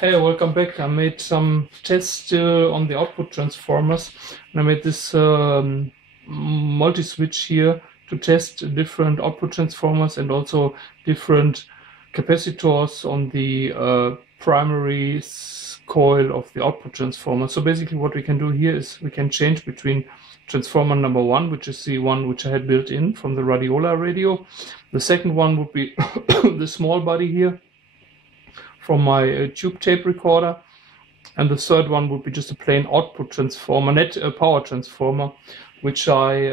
Hey, welcome back. I made some tests on the output transformers, and I made this multi-switch here to test different output transformers and also different capacitors on the primary coil of the output transformer. So basically what we can do here is we can change between transformer number 1, which is the one which I had built in from the radiola radio. The second one would be the small body here from my tube tape recorder, and the third one would be just a plain output transformer, net power transformer, which I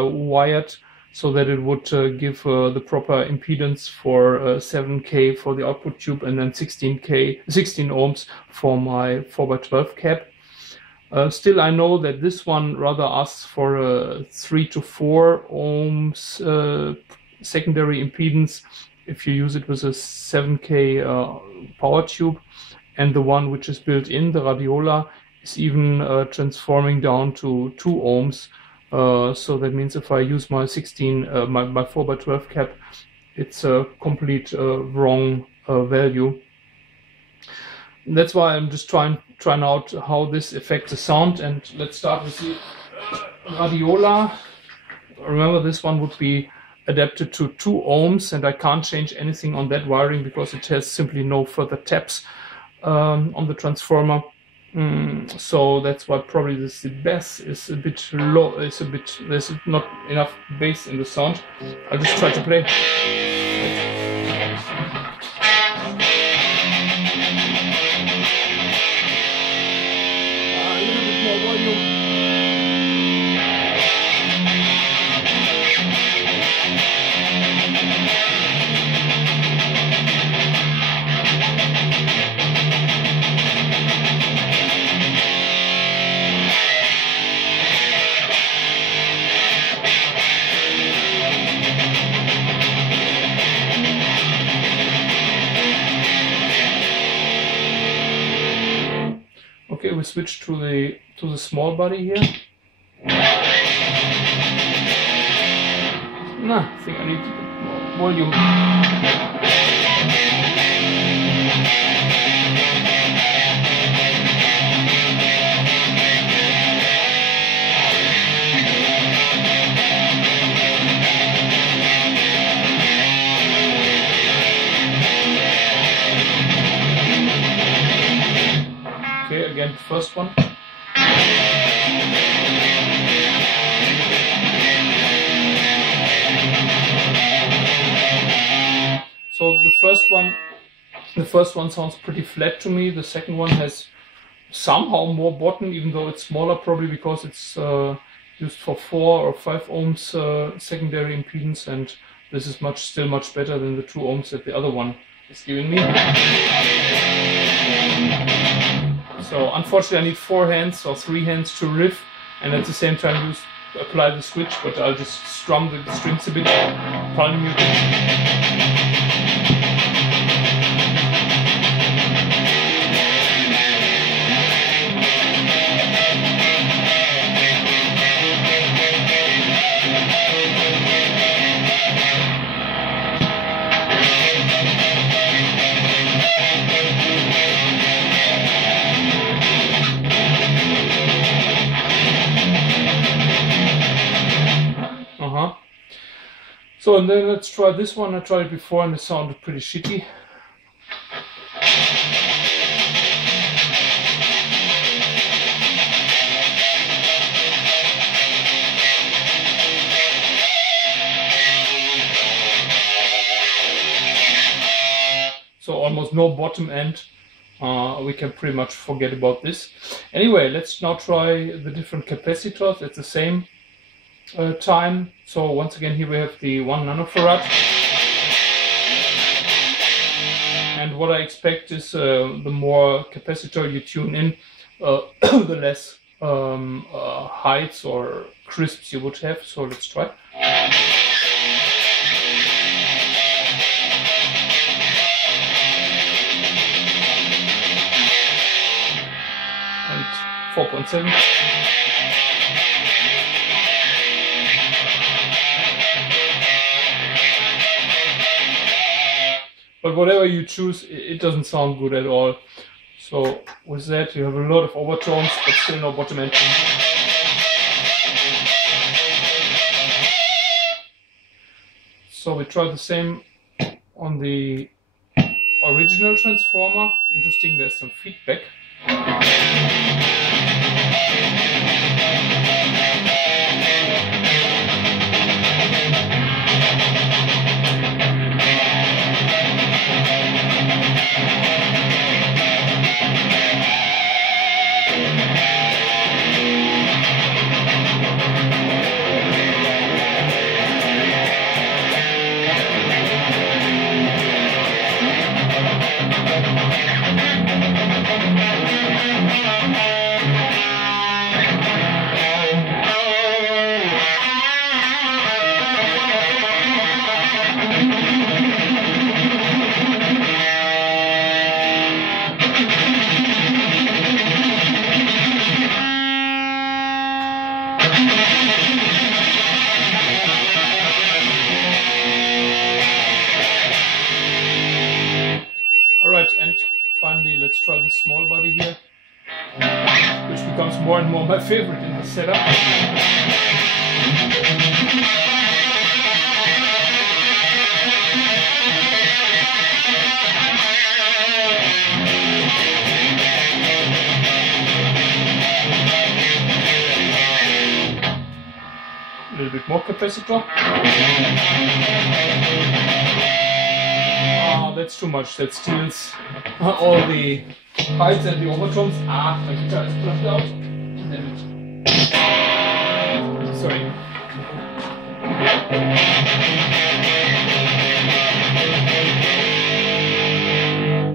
wired so that it would give the proper impedance for 7K for the output tube and then 16 ohms for my 4x12 cap. Still, I know that this one rather asks for a 3 to 4 ohms secondary impedance if you use it with a 7K power tube, and the one which is built in, the radiola, is even transforming down to 2 ohms. So that means if I use my 4x12 cap, it's a complete wrong value. And that's why I'm just trying out how this affects the sound. And let's start with the radiola. Remember, this one would be adapted to 2 ohms, and I can't change anything on that wiring because it has simply no further taps on the transformer. So that's why probably the bass is a bit low. There's not enough bass in the sound. I'll just try to play. A little bit more volume. Okay, we switch to the small body here. Nah, I think I need a bit more volume. Okay, again, the first one. So the first one sounds pretty flat to me. The second one has somehow more bottom, even though it's smaller, probably because it's used for 4 or 5 ohms secondary impedance, and this is still much better than the 2 ohms that the other one is giving me. So unfortunately I need 4 hands or 3 hands to riff and at the same time apply the switch, but I'll just strum the strings a bit, palm mute it. So and then let's try this one. I tried it before and it sounded pretty shitty. So almost no bottom end. We can pretty much forget about this. Anyway, let's now try the different capacitors at the same time. So once again, here we have the 1 nanofarad, and what I expect is the more capacitor you tune in, the less heights or crisps you would have. So let's try. And 4.7. But whatever you choose, it doesn't sound good at all. So with that, you have a lot of overtones, but still no bottom end. So we tried the same on the original transformer. Interesting, there's some feedback. Alright, and finally let's try the small body here, which becomes more and more my favorite in the setup. A little bit more capacitor. That's too much. That steals all the heights and the overtones. My guitar is plugged out. Sorry.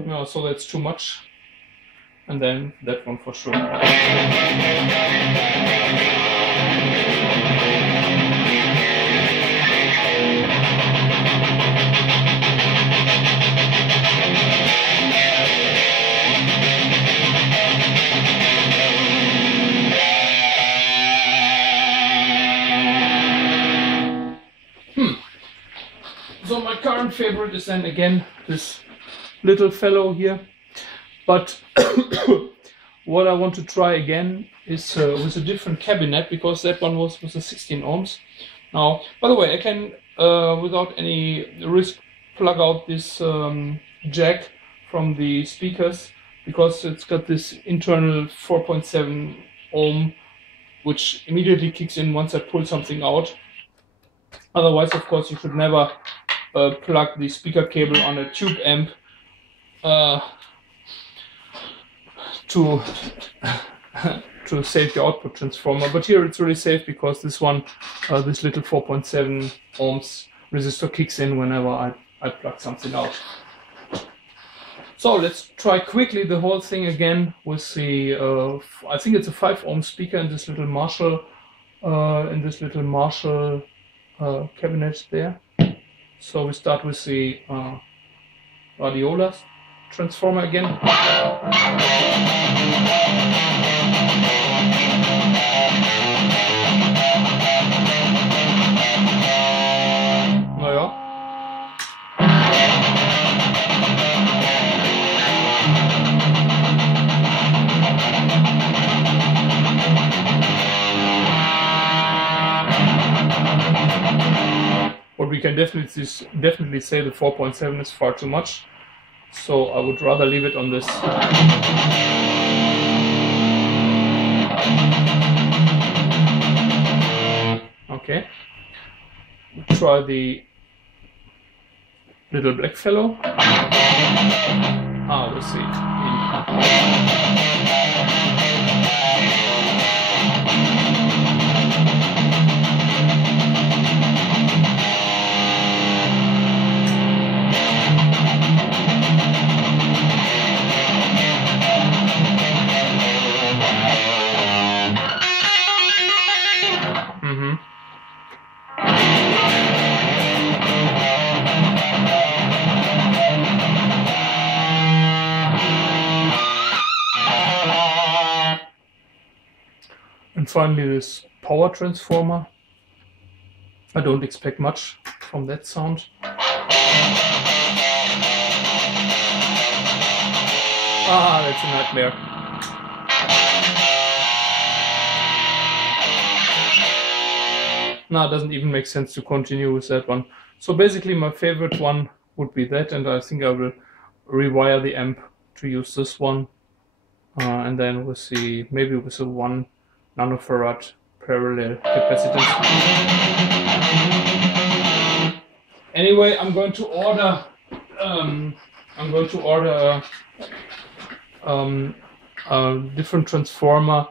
No, so that's too much. And then that one for sure. So my current favorite is then again this little fellow here, but what I want to try again is with a different cabinet, because that one was with the 16 ohms. Now, by the way, I can without any risk plug out this jack from the speakers, because it's got this internal 4.7 ohm which immediately kicks in once I pull something out. Otherwise, of course, you should never plug the speaker cable on a tube amp to save the output transformer. But here it's really safe, because this one, this little 4.7 ohms resistor kicks in whenever I plug something out. So let's try quickly the whole thing again with the I think it's a 5 ohm speaker in this little Marshall cabinet there. So we start with the radiola transformer again. Naja. But we can definitely say the 4.7 is far too much, so I would rather leave it on this. Okay, try the little black fellow. Let's see. And finally, this power transformer. I don't expect much from that sound. Ah, that's a nightmare. No, it doesn't even make sense to continue with that one. So basically my favorite one would be that, and I think I will rewire the amp to use this one. And then we'll see, maybe with a 1 nanofarad parallel capacitance. Anyway, I'm going to order a different transformer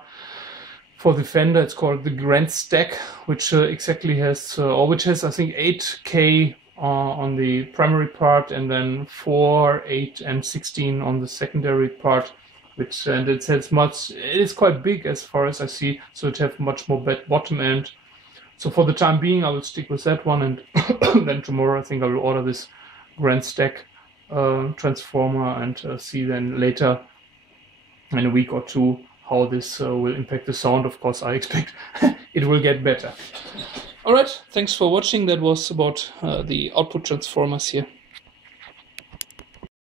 for the Fender. It's called the Grand Stack, which exactly has, which has I think 8K on the primary part, and then 4, 8, and 16 on the secondary part. Which and it has much. It is quite big as far as I see, so it has much more bottom end. So for the time being, I will stick with that one, and then tomorrow I think I will order this Grand Stack transformer and see then later in a week or two how this will impact the sound. Of course, I expect it will get better. All right, thanks for watching. That was about the output transformers here.